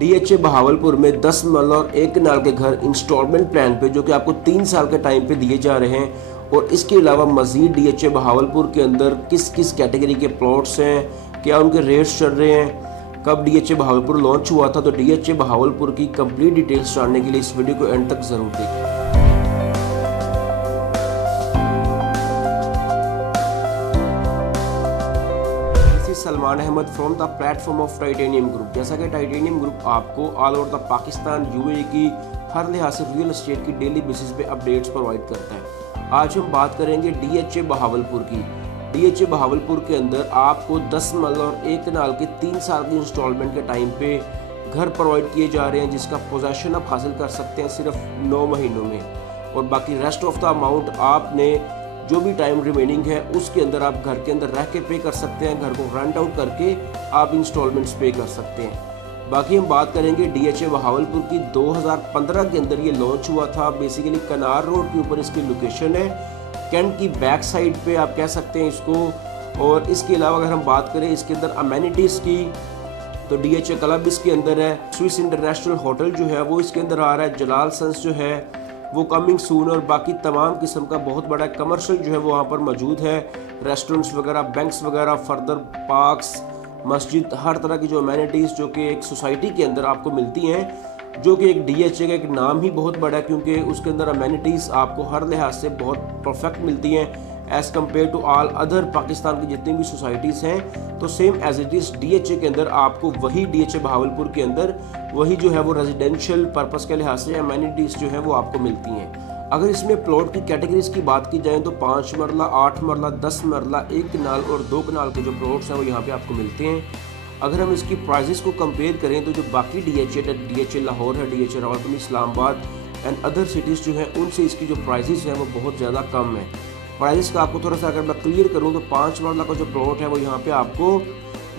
DHA Bahawalpur में 10 मरला और 1 कनाल के घर इंस्टॉलमेंट प्लान पे जो कि आपको 3 साल के टाइम पे दिए जा रहे हैं। और इसके अलावा मजीद DHA बहावलपुर के अंदर किस किस कैटेगरी के प्लॉट्स हैं, क्या उनके रेट्स चल रहे हैं, कब DHA बहावलपुर लॉन्च हुआ था, तो DHA बहावलपुर की कंप्लीट डिटेल्स जानने के लिए इस वीडियो को एंड तक ज़रूर देखें। Salman Ahmed from the platform of Titanium Group. जैसा कि टाइटेनियम ग्रुप आपको all over the Pakistan UAE की हर लिहाज से रियल एस्टेट की डेली बेसिस पे अपडेट्स प्रोवाइड करता है। आज हम बात करेंगे DHA बहावलपुर की। DHA बहावलपुर के अंदर आपको 10 मरला और 1 कनाल के 3 साल की इंस्टॉलमेंट के टाइम पे घर प्रोवाइड किए जा रहे हैं, जिसका पोजेशन आप हासिल कर सकते हैं सिर्फ 9 महीनों में। और बाकी रेस्ट ऑफ द अमाउंट आपने जो भी टाइम रिमेनिंग है उसके अंदर आप घर के अंदर रह के पे कर सकते हैं। घर को रेंट आउट करके आप इंस्टॉलमेंट्स पे कर सकते हैं। बाकी हम बात करेंगे DHA बहावलपुर की। 2015 के अंदर ये लॉन्च हुआ था। बेसिकली कनार रोड के ऊपर इसकी लोकेशन है, कैंट की बैक साइड पे आप कह सकते हैं इसको। और इसके अलावा अगर हम बात करें इसके अंदर अमेनिटीज़ की, तो DHA क्लब इसके अंदर है। स्विस इंटरनेशनल होटल जो है वो इसके अंदर आ रहा है। जलाल सन्स जो है वो कमिंग सून। और बाकी तमाम किस्म का बहुत बड़ा कमर्शियल जो है वो वहाँ पर मौजूद है। रेस्टोरेंट्स वगैरह, बैंक्स वगैरह, फर्दर पार्क्स, मस्जिद, हर तरह की जो अमेनिटीज़ जो कि एक सोसाइटी के अंदर आपको मिलती हैं, जो कि एक DHA का एक नाम ही बहुत बड़ा है, क्योंकि उसके अंदर अमेनिटीज़ आपको हर लिहाज से बहुत परफेक्ट मिलती हैं as compared to all other Pakistan की जितनी भी सोसाइटीज़ हैं। तो same as it is DHA के अंदर आपको वही DHA बहावलपुर के अंदर वही जो है वो रेजिडेंशियल पर्पस के लिहाज से अमेनिटीज़ जो है वो आपको मिलती हैं। अगर इसमें प्लॉट की कैटेगरीज की बात की जाए तो 5 मरला, 8 मरला, 10 मरला, 1 कनाल और 2 कनाल के जो प्लॉट्स हैं वो यहाँ पे आपको मिलते हैं। अगर हम इसकी प्राइजेस को कंपेयर करें तो जो बाकी DHA लाहौर है, DHA Rawalpindi, Islamabad and other cities जो हैं उनसे इसकी जो प्राइजेस हैं वो बहुत ज़्यादा कम है। प्राइजेस का आपको थोड़ा सा अगर मैं क्लियर करूँ तो 5 मरला का जो प्लॉट है वो यहाँ पे आपको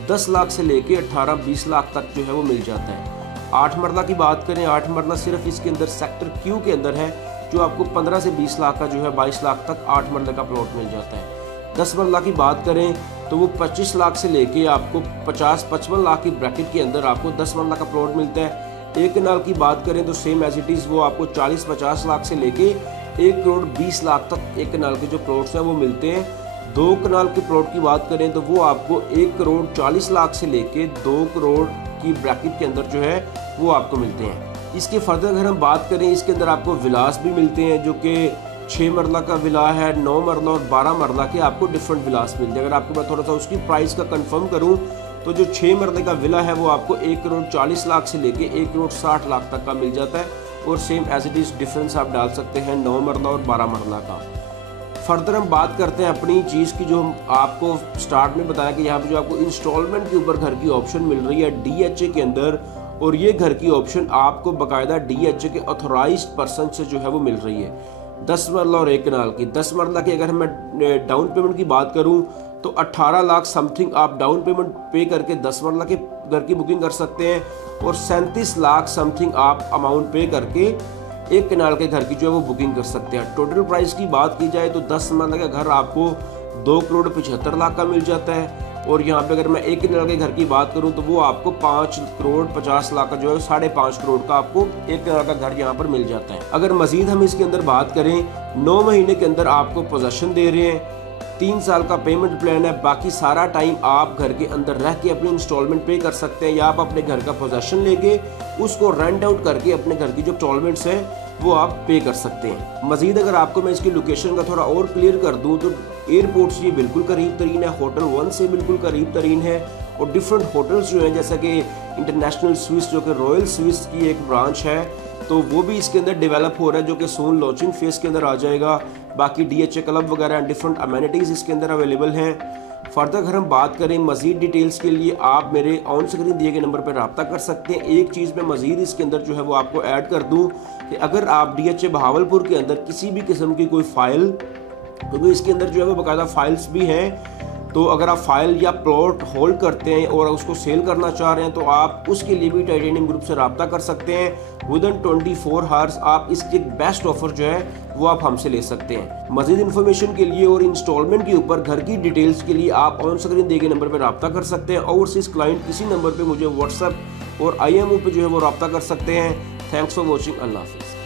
10 लाख से लेके 18-20 लाख तक जो है वो मिल जाता है। 8 मरला की बात करें, 8 मरला सिर्फ इसके अंदर सेक्टर Q के अंदर है, जो आपको 15 से 20 लाख का जो है 22 लाख तक 8 मरला का प्लॉट मिल जाता है। 10 मरला की बात करें तो वो 25 लाख से लेके आपको 50-55 लाख की ब्रैकेट के अंदर आपको 10 मरला का प्लॉट मिलता है। 1 कनाल की बात करें तो सेम एज इट इज़ वो आपको 40-50 लाख से लेके 1 करोड़ 20 लाख तक 1 कनाल के जो प्लॉट्स हैं वो मिलते हैं। 2 कनाल के प्लॉट की बात करें तो वो आपको 1 करोड़ 40 लाख से लेके 2 करोड़ की ब्रैकेट के अंदर जो है वो आपको मिलते हैं। इसके फर्दर अगर हम बात करें, इसके अंदर आपको विलास भी मिलते हैं, जो कि 6 मरला का विला है, 9 मरला और 12 मरला के आपको डिफरेंट विलास मिलते हैं। अगर आपको मैं थोड़ा सा उसकी प्राइस का कंफर्म करूं तो जो 6 मरले का विला है वो आपको 1 करोड़ 40 लाख से लेके 1 करोड़ 60 लाख तक का मिल जाता है। और same as it is difference आप डाल सकते हैं 9 मरला और 12 मरला का। फर्दर हम बात करते हैं अपनी चीज़ की, जो हम आपको स्टार्ट में बताया कि यहाँ पे जो आपको इंस्टॉलमेंट के ऊपर घर की ऑप्शन मिल रही है DHA के अंदर। और ये घर की ऑप्शन आपको बाकायदा DHA के ऑथोराइज्ड पर्सन से जो है वो मिल रही है। 10 मरला और 1 कनाल की। 10 मरला की अगर मैं डाउन पेमेंट की बात करूं तो 18 लाख समथिंग आप डाउन पेमेंट पे करके 10 मरला के घर की बुकिंग कर सकते हैं। और 37 लाख समथिंग आप अमाउंट पे करके 1 कनाल के घर की जो है वो बुकिंग कर सकते हैं। टोटल प्राइस की बात की जाए तो 10 मरला का घर आपको 2 करोड़ 75 लाख का मिल जाता है। और यहाँ पे अगर मैं 1 कनाल के घर की बात करूँ तो वो आपको 5 करोड़ 50 लाख का जो है 5.5 करोड़ का आपको 1 कनाल का घर यहाँ पर मिल जाता है। अगर मजीद हम इसके अंदर बात करें, 9 महीने के अंदर आपको पोजेशन दे रहे हैं, 3 साल का पेमेंट प्लान है। बाकी सारा टाइम आप घर के अंदर रह के अपनी इंस्टॉलमेंट पे कर सकते हैं, या आप अपने घर का पोजेशन लेके उसको रेंट आउट करके अपने घर की जो इंस्टॉलमेंट्स हैं वो आप पे कर सकते हैं। मजीद अगर आपको मैं इसकी लोकेशन का थोड़ा और क्लियर कर दूं तो एयरपोर्ट से ये बिल्कुल करीब तरीन है, होटल 1 से बिल्कुल करीब तरीन है। और डिफरेंट होटल्स जो हैं, जैसा कि इंटरनेशनल स्विस जो कि रॉयल स्विस की एक ब्रांच है, तो वो भी इसके अंदर डेवलप हो रहा है, जो कि सून लॉन्चिंग फेज के अंदर आ जाएगा। बाकी DHA क्लब वगैरह डिफरेंट अमेनिटीज़ इसके अंदर अवेलेबल हैं। फर्दर अगर हम बात करें मज़ीद डिटेल्स के लिए आप मेरे ऑन स्क्रीन दिए गए नंबर पर रब्ता कर सकते हैं। एक चीज़ मैं मज़ीद इसके अंदर जो है वो आपको ऐड कर दूं कि अगर आप DHA बहावलपुर के अंदर किसी भी किस्म की कोई फ़ाइल, क्योंकि इसके अंदर जो है वो बाकायदा फ़ाइल्स भी हैं, तो अगर आप फाइल या प्लॉट होल्ड करते हैं और उसको सेल करना चाह रहे हैं तो आप उसके लिए भी टाइटेनियम ग्रुप से रब्ता कर सकते हैं। विदिन 24 आवर्स आप इसके बेस्ट ऑफर जो है वो आप हमसे ले सकते हैं। मजीद इन्फॉर्मेशन के लिए और इंस्टॉलमेंट के ऊपर घर की डिटेल्स के लिए आप ऑन स्क्रीन दिए गए नंबर पर रब्ता कर सकते हैं। ओवरसीज क्लाइंट किसी नंबर पर मुझे व्हाट्सएप और IMO पे जो है वो रब्ता कर सकते हैं। Thanks for watching. अल्लाह हाफिज़।